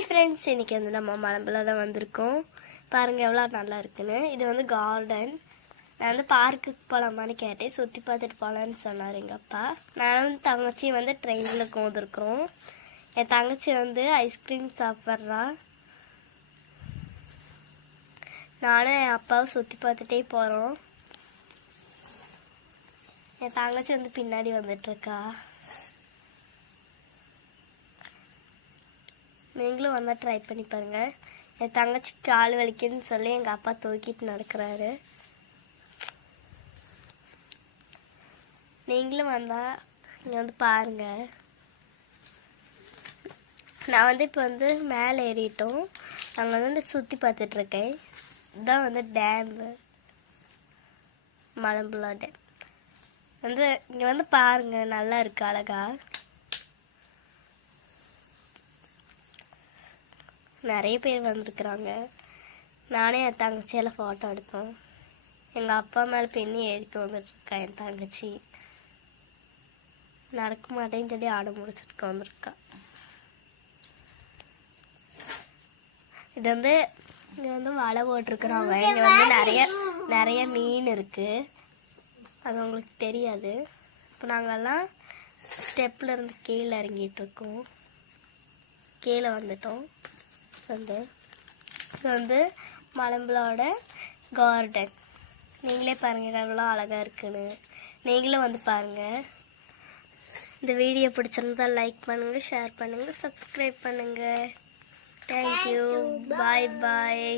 Hi friends, இன்றைக்கி வந்து நம்ம மலம்பில் தான் வந்திருக்கோம். பாருங்கள் எவ்வளோ நல்லா இருக்குன்னு. இது வந்து கார்டன். நான் வந்து பார்க்குக்கு போகலாமான்னு கேட்டேன். சுற்றி பார்த்துட்டு போகலான்னு சொன்னார் எங்கள் அப்பா. நான் வந்து தங்கச்சி வந்து ட்ரெயினில் உட்காந்துருக்குறோம். என் தங்கச்சி வந்து ஐஸ்கிரீம் சாப்பிட்றா. நானும் என் அப்பாவும் சுற்றி பார்த்துட்டே போகிறோம். என் தங்கச்சி வந்து பின்னாடி வந்துட்டுருக்கா. நீங்களும் வந்தால் ட்ரை பண்ணி பாருங்கள். என் தங்கச்சி கால் வலிக்குதுன்னு சொல்லி எங்கள் அப்பா தூக்கிட்டு நடக்கிறாரு. நீங்களும் வந்தால் இங்கே வந்து பாருங்கள். நான் வந்து இப்போ வந்து மேலே ஏறிட்டோம். அங்கே வந்து சுற்றி பார்த்துட்ருக்கேன். இதுதான் வந்து டேமு, மலம்புலா டேம். வந்து இங்கே வந்து பாருங்கள், நல்லா இருக்கு அழகா. நிறைய பேர் வந்திருக்குறாங்க. நானே என் தங்கச்சியால் ஃபோட்டோ எடுத்தோம். எங்கள் அப்பா மேலே பின்னி ஏறிட்டு வந்துட்டுருக்கா. என் தங்கச்சி நடக்க மாட்டேன்னு சொல்லி ஆட முடிச்சுட்டு வந்துருக்கா. இது வந்து இங்கே வந்து வலை போட்டிருக்குறாங்க. இங்கே வந்து நிறைய மீன் இருக்குது. அது உங்களுக்கு தெரியாது. இப்போ நாங்கள்லாம் ஸ்டெப்பில் இருந்து கீழே இறங்கிட்டு இருக்கோம். கீழே வந்துட்டோம். இது வந்து மலம்புலாவோட கார்டன். நீங்களே பாருங்கள் எவ்வளோ அழகாக இருக்குன்னு. நீங்களும் வந்து பாருங்கள். இந்த வீடியோ பிடிச்சிருந்தா லைக் பண்ணுங்கள், ஷேர் பண்ணுங்கள், சப்ஸ்கிரைப் பண்ணுங்கள். தேங்க்யூ. பாய் பாய்.